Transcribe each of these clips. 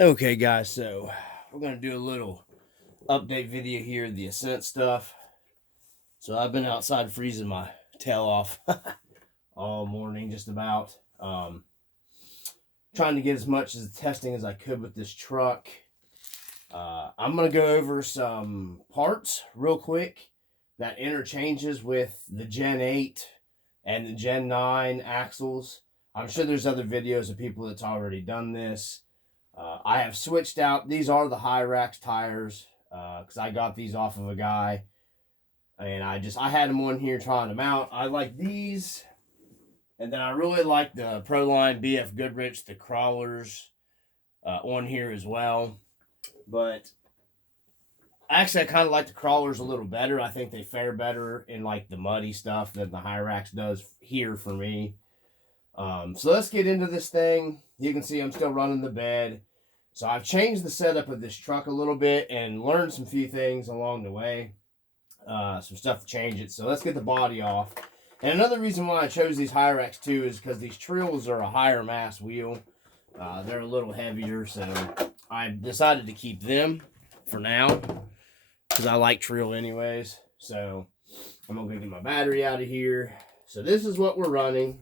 Okay, guys, so we're going to do a little update video here, the Ascent stuff. So I've been outside freezing my tail off all morning, just about. Trying to get as much as the testing as I could with this truck. I'm going to go over some parts real quick that interchanges with the Gen 8 and the Gen 9 axles. I'm sure there's other videos of people that's already done this. I have switched out. These are the Hyrax tires because I got these off of a guy, and I had them on here trying them out. I like these, and then I really like the Proline BF Goodrich, the crawlers on here as well. But actually, I kind of like the crawlers a little better. I think they fare better in like the muddy stuff than the Hyrax does here for me. So let's get into this thing. You can see I'm still running the bed. So I've changed the setup of this truck a little bit and learned some few things along the way. Some stuff to change it. So let's get the body off. And another reason why I chose these Hyrax too is because these Trills are a higher mass wheel. They're a little heavier, so I decided to keep them for now because I like Trill anyways. So I'm going to go get my battery out of here. So this is what we're running.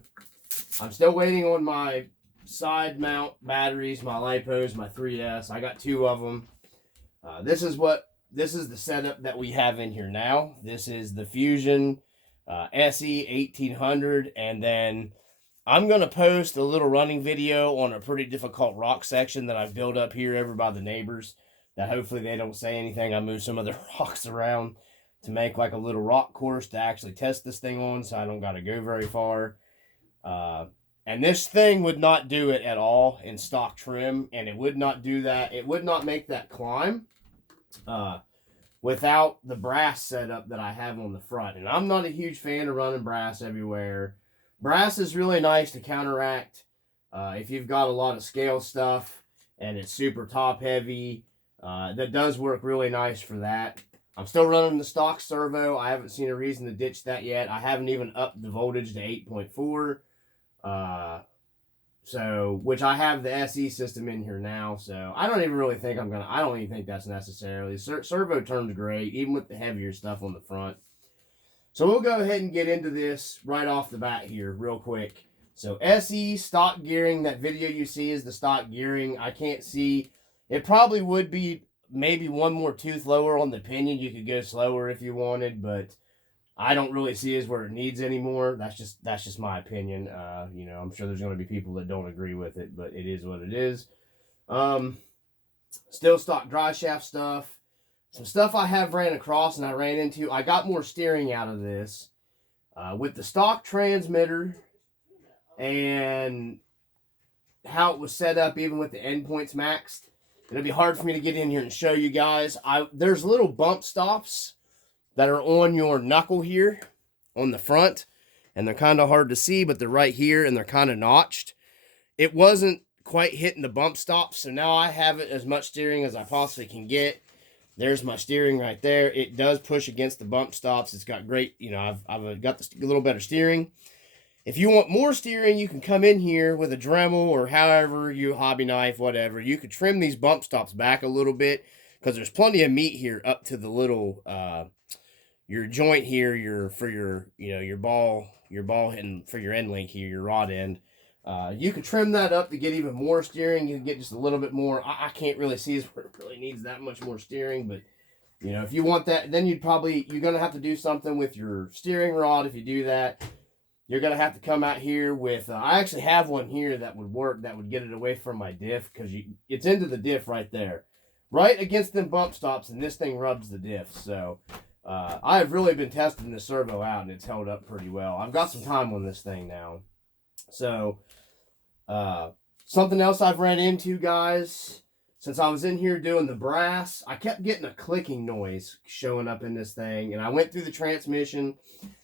I'm still waiting on my side mount batteries, my LiPos, my 3S. I got two of them. This is the setup that we have in here now. This is the Fusion SE 1800, and then I'm going to post a little running video on a pretty difficult rock section that I've built up here over by the neighbors that hopefully they don't say anything. I moved some of the rocks around to make like a little rock course to actually test this thing on, so I don't got to go very far. And this thing would not do it at all in stock trim, and it would not do that. It would not make that climb without the brass setup that I have on the front. And I'm not a huge fan of running brass everywhere. Brass is really nice to counteract if you've got a lot of scale stuff and it's super top heavy. That does work really nice for that. I'm still running the stock servo. I haven't seen a reason to ditch that yet. I haven't even upped the voltage to 8.4. Which I have the SE system in here now, so I don't even really think I don't even think that's necessarily. Servo turns great, even with the heavier stuff on the front. So we'll go ahead and get into this right off the bat here, real quick. So SE stock gearing, that video you see is the stock gearing. I can't see, it probably would be maybe one more tooth lower on the pinion. You could go slower if you wanted, but I don't really see is where it needs anymore. That's just my opinion. I'm sure there's going to be people that don't agree with it, but it is what it is. Still stock dry shaft stuff. Some stuff I have ran across and I ran into. I got more steering out of this with the stock transmitter and how it was set up, even with the endpoints maxed. It'll be hard for me to get in here and show you guys. There's little bump stops that are on your knuckle here on the front, and they're kind of hard to see, but they're right here and they're kind of notched. It wasn't quite hitting the bump stops, so now I have it as much steering as I possibly can get. There's my steering right there. It does push against the bump stops. It's got great, I've got a little better steering. If you want more steering, you can come in here with a Dremel or however you hobby knife, whatever. You could trim these bump stops back a little bit because there's plenty of meat here up to the little your joint here, your ball hitting for your end link here, your rod end. You could trim that up to get even more steering. You can get just a little bit more. I can't really see where it really needs that much more steering, but if you want that, then you're gonna have to do something with your steering rod. If you do that, you're gonna have to come out here with. I actually have one here that would work. That would get it away from my diff because it's into the diff right there, right against them bump stops, and this thing rubs the diff. So. I've really been testing this servo out, and it's held up pretty well. I've got some time on this thing now. So, something else I've ran into, guys, since I was in here doing the brass, I kept getting a clicking noise showing up in this thing, and I went through the transmission.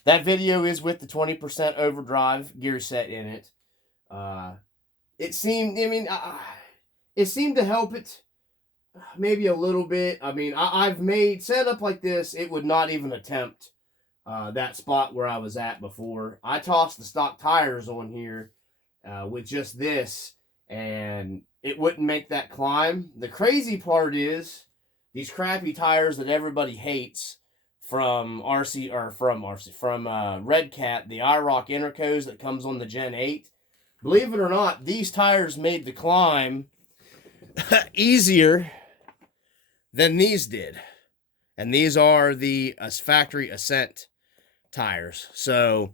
That video is with the 20% overdrive gear set in it. It seemed to help it. Maybe a little bit. I've made setup like this, it would not even attempt that spot where I was at before. I tossed the stock tires on here with just this, and it wouldn't make that climb. The crazy part is these crappy tires that everybody hates from Redcat, the IROC Intercos that comes on the Gen 8. Believe it or not, these tires made the climb easier than these did. And these are the factory Ascent tires. So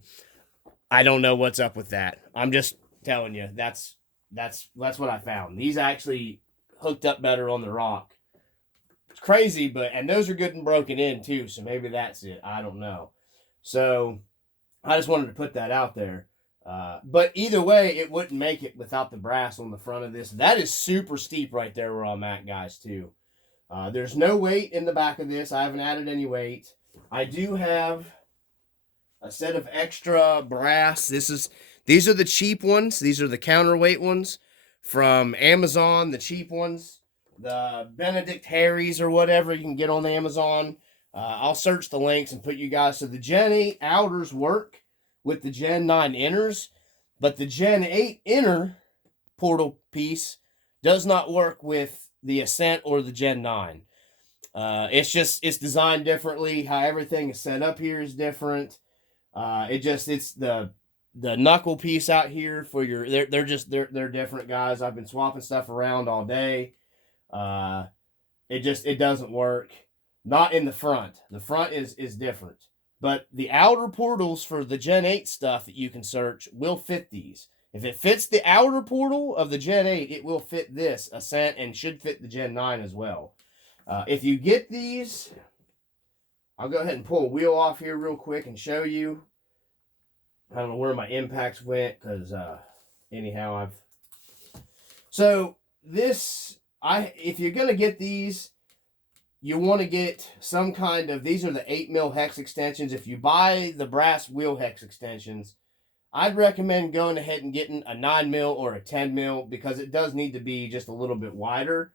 I don't know what's up with that. I'm just telling you, that's what I found. These actually hooked up better on the rock. It's crazy, and those are good and broken in too, so maybe that's it. I don't know. So I just wanted to put that out there. But either way, it wouldn't make it without the brass on the front of this. That is super steep right there where I'm at, guys, too. There's no weight in the back of this. I haven't added any weight. I do have a set of extra brass. These are the cheap ones. These are the counterweight ones from Amazon, the cheap ones. The Benedict Harry's or whatever you can get on Amazon. I'll search the links and put you guys. So the Gen 8 outers work with the Gen 9 inners, but the Gen 8 inner portal piece does not work with the Ascent or the Gen 9. It's designed differently. How everything is set up here is different. It's the knuckle piece out here for your. They're different, guys. I've been swapping stuff around all day. It doesn't work. Not in the front. The front is different. But the outer portals for the Gen 8 stuff that you can search will fit these. If it fits the outer portal of the Gen 8, it will fit this Ascent and should fit the Gen 9 as well. If you get these, I'll go ahead and pull a wheel off here real quick and show you. I don't know where my impacts went because anyhow So this, if you're going to get these, you want to get some kind of, these are the 8mm hex extensions. If you buy the brass wheel hex extensions, I'd recommend going ahead and getting a 9mm or a 10mm because it does need to be just a little bit wider.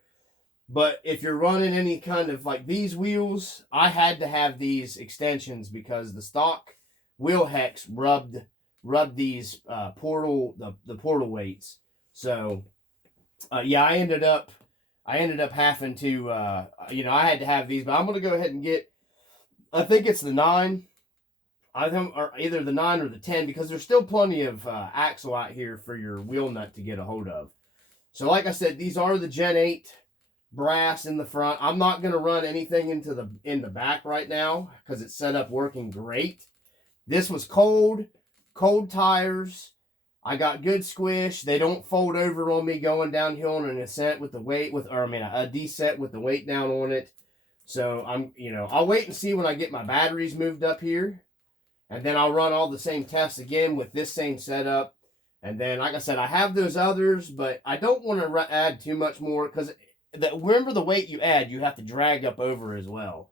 But if you're running any kind of like these wheels, I had to have these extensions because the stock wheel hex rubbed these the portal weights. So yeah, I ended up having to I had to have these, but I'm gonna go ahead and get, I think it's the 9. I think, or either the 9 or the 10, because there's still plenty of axle out here for your wheel nut to get a hold of. So like I said, these are the Gen 8 brass in the front. I'm not going to run anything in the back right now because it's set up working great. This was cold tires. I got good squish. They don't fold over on me going downhill on an ascent with the weight a descent with the weight down on it. So I'll wait and see when I get my batteries moved up here. And then I'll run all the same tests again with this same setup. And then, like I said, I have those others, but I don't want to add too much more because remember the weight you add, you have to drag up over as well.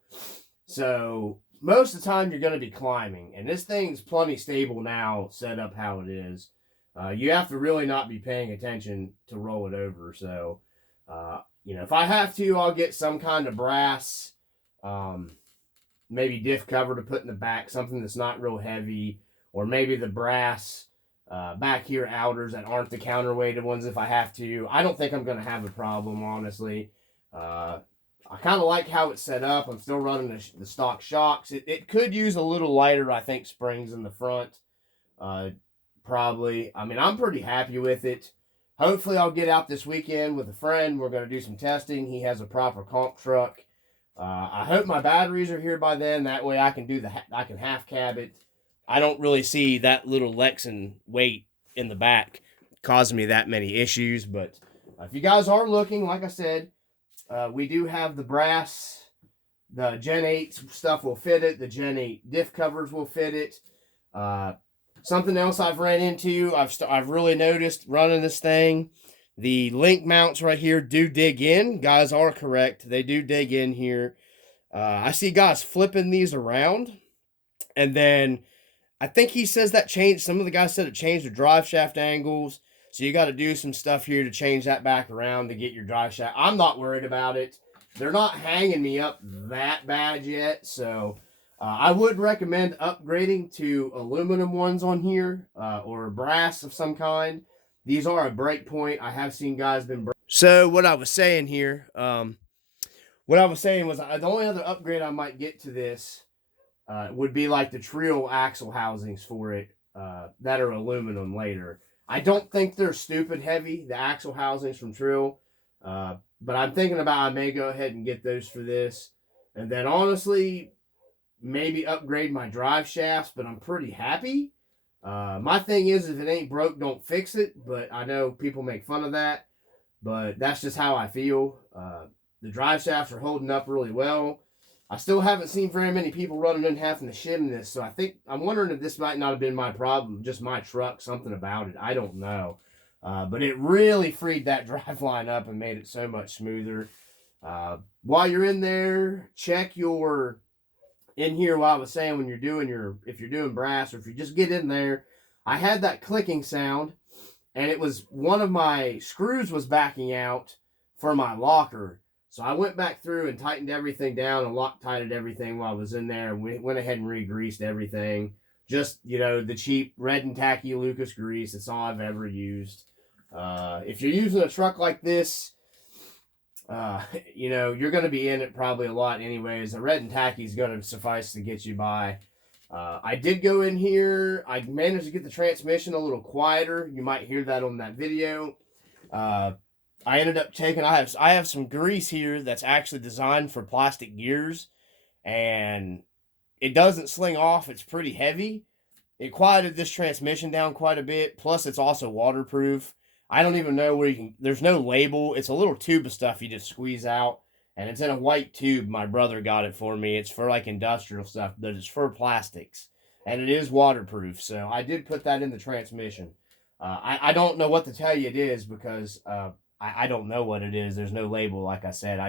So most of the time you're going to be climbing. And this thing's plenty stable now, set up how it is. You have to really not be paying attention to roll it over. So, if I have to, I'll get some kind of brass, maybe diff cover to put in the back, something that's not real heavy, or maybe the brass back here outers that aren't the counterweighted ones if I have to. I don't think I'm going to have a problem, honestly. I kind of like how it's set up. I'm still running the stock shocks. It could use a little lighter, I think, springs in the front. Probably. I mean, I'm pretty happy with it. Hopefully, I'll get out this weekend with a friend. We're going to do some testing. He has a proper comp truck. I hope my batteries are here by then. That way I can I can half cab it. I don't really see that little Lexan weight in the back causing me that many issues. But if you guys are looking, like I said, we do have the brass. The Gen 8 stuff will fit it. The Gen 8 diff covers will fit it. Something else I've ran into, I've really noticed running this thing, the link mounts right here do dig in. Guys are correct. They do dig in here. I see guys flipping these around. And then I think he says that changed. Some of the guys said it changed the drive shaft angles. So you got to do some stuff here to change that back around to get your drive shaft. I'm not worried about it. They're not hanging me up that bad yet. So I would recommend upgrading to aluminum ones on here or brass of some kind. these are a break point. I have seen guys been break. So what I was saying here, what I was saying was the only other upgrade I might get to this would be like the Trio axle housings for it that are aluminum later. I don't think they're stupid heavy, the axle housings from Trio, but I'm thinking about I may go ahead and get those for this. And then honestly, maybe upgrade my drive shafts, but I'm pretty happy. My thing is, if it ain't broke, don't fix it. But I know people make fun of that, but that's just how I feel. The drive shafts are holding up really well. I still haven't seen very many people running in having to shim this, so I'm wondering if this might not have been my problem, just my truck, something about it. I don't know. But it really freed that drive line up and made it so much smoother. While you're in there, check your in here. While I was saying, when you're doing if you're doing brass, or if you just get in there, I had that clicking sound, and it was one of my screws was backing out for my locker. So I went back through and tightened everything down and Loctited everything while I was in there, and we went ahead and re-greased everything. Just, the cheap red and tacky Lucas grease. It's all I've ever used. If you're using a truck like this, you're going to be in it probably a lot anyways. The red and tacky is going to suffice to get you by. I did go in here. I managed to get the transmission a little quieter. You might hear that on that video. I ended up taking, I have some grease here that's actually designed for plastic gears, and it doesn't sling off. It's pretty heavy. It quieted this transmission down quite a bit. Plus, it's also waterproof. I don't even know where there's no label. It's a little tube of stuff you just squeeze out, and it's in a white tube. My brother got it for me. It's for like industrial stuff, but it's for plastics, and it is waterproof. So I did put that in the transmission. I don't know what to tell you it is, because I don't know what it is. There's no label, like I said.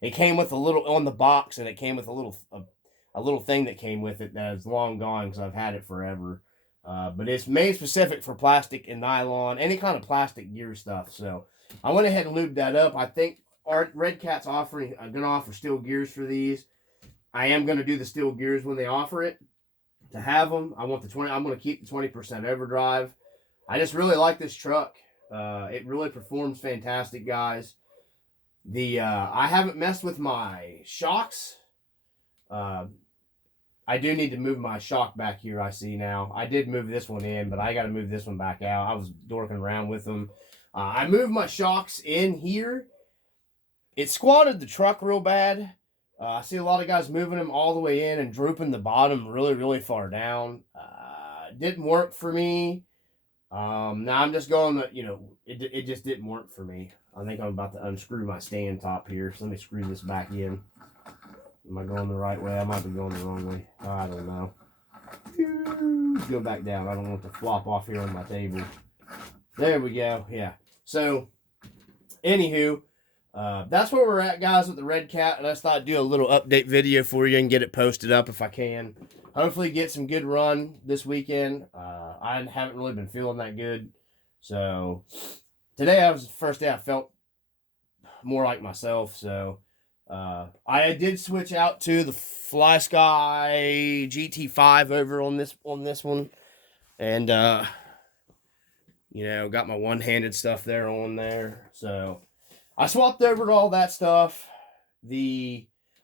It came with a little on the box, and it came with a little thing that came with it that is long gone because I've had it forever. But it's made specific for plastic and nylon, any kind of plastic gear stuff. So I went ahead and lubed that up. I think Redcat's going to offer steel gears for these. I am going to do the steel gears when they offer it to have them. I'm going to keep the 20% overdrive. I just really like this truck. It really performs fantastic, guys. I haven't messed with my shocks. I do need to move my shock back here, I see now. I did move this one in, but I got to move this one back out. I was dorking around with them. I moved my shocks in here. It squatted the truck real bad. I see a lot of guys moving them all the way in and drooping the bottom really, really far down. Didn't work for me. Now I'm just going to, it just didn't work for me. I think I'm about to unscrew my stand top here. So let me screw this back in. Am I going the right way? I might be going the wrong way. I don't know. Go back down. I don't want to flop off here on my table. There we go. Yeah. So, anywho, that's where we're at, guys, with the Redcat. And I just thought I'd do a little update video for you and get it posted up if I can. Hopefully get some good run this weekend. I haven't really been feeling that good. So, today was the first day I felt more like myself. So, I did switch out to the Fly Sky GT5 over on this one. And, got my one-handed stuff there on there. So, I swapped over to all that stuff.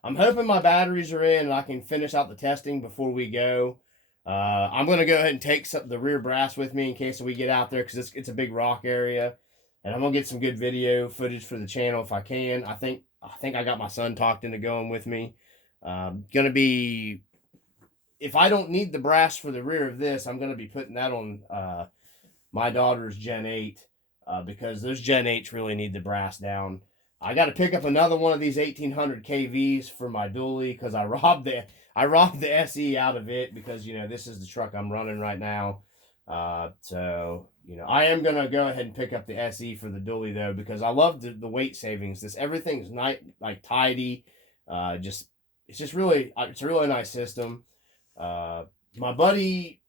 I'm hoping my batteries are in and I can finish out the testing before we go. I'm going to go ahead and take the rear brass with me in case we get out there, because it's a big rock area. And I'm going to get some good video footage for the channel if I can. I think I got my son talked into going with me. Going to be, if I don't need the brass for the rear of this, I'm going to be putting that on my daughter's Gen 8 because those Gen 8s really need the brass down. I got to pick up another one of these 1800 KVs for my dually because I robbed the SE out of it because, this is the truck I'm running right now. So, I am going to go ahead and pick up the SE for the dually though, because I love the weight savings. Everything's tidy. It's a really nice system. My buddy,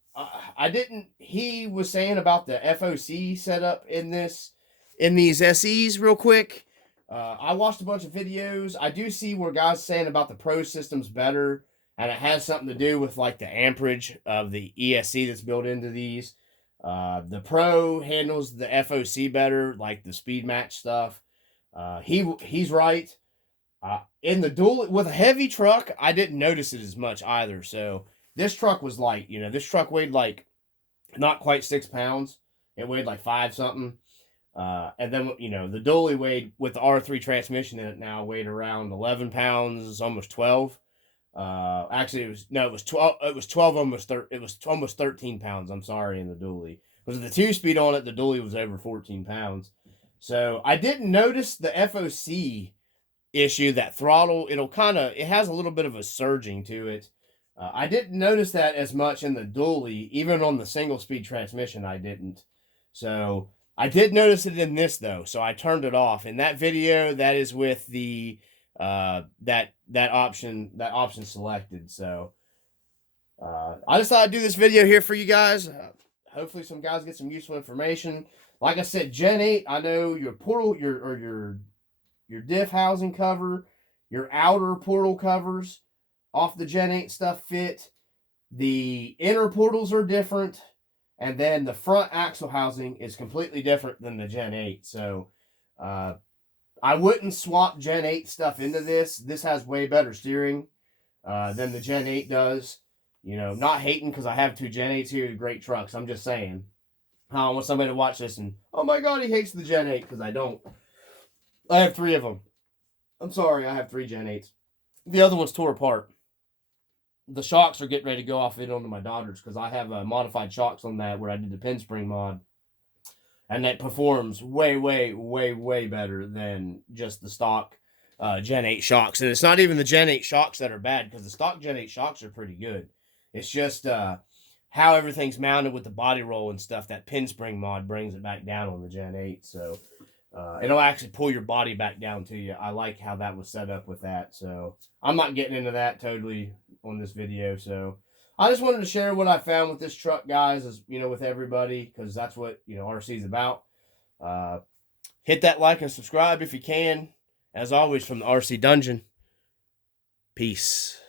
he was saying about the FOC setup in these SEs real quick. I watched a bunch of videos. I do see where guys saying about the Pro system's better, and it has something to do with the amperage of the ESC that's built into these. The Pro handles the FOC better, like the speed match stuff. He's right. In the dual with a heavy truck, I didn't notice it as much either. So this truck was light. You know, this truck weighed like not quite 6 pounds. It weighed like 5 something. And then, you know, the dually weighed with the R3 transmission in it now weighed around 11 pounds, almost 12. Actually, it was 12. It was 12, it was almost 13 pounds. I'm sorry, in the dually. Because the 2-speed on it, the dually was over 14 pounds. So I didn't notice the FOC issue, that throttle. It has a little bit of a surging to it. I didn't notice that as much in the dually, even on the single speed transmission. I didn't. So I did notice it in this though. So I turned it off. In that video, that is with the that option selected. So I just thought I'd do this video here for you guys. Hopefully some guys get some useful information. Like I said, Gen 8, I know your portal, your diff housing cover, your outer portal covers off the Gen 8 stuff fit. The inner portals are different. And then the front axle housing is completely different than the Gen 8. So I wouldn't swap Gen 8 stuff into this. This has way better steering than the Gen 8 does. You know, not hating because I have 2 Gen 8s here, great trucks. I'm just saying. I don't want somebody to watch this and, oh my God, he hates the Gen 8, because I don't. I have 3 of them. I'm sorry, I have 3 Gen 8s. The other one's tore apart. The shocks are getting ready to go off it onto my daughter's, because I have modified shocks on that where I did the pin spring mod. And that performs way, way, way, way better than just the stock Gen 8 shocks. And it's not even the Gen 8 shocks that are bad, because the stock Gen 8 shocks are pretty good. It's just how everything's mounted with the body roll and stuff. That pin spring mod brings it back down on the Gen 8. So it'll actually pull your body back down to you. I like how that was set up with that. So I'm not getting into that totally on this video. So I just wanted to share what I found with this truck, guys, as you know, with everybody, because that's what, you know, RC is about. Hit that like and subscribe if you can. As always, from the RC Dungeon, peace.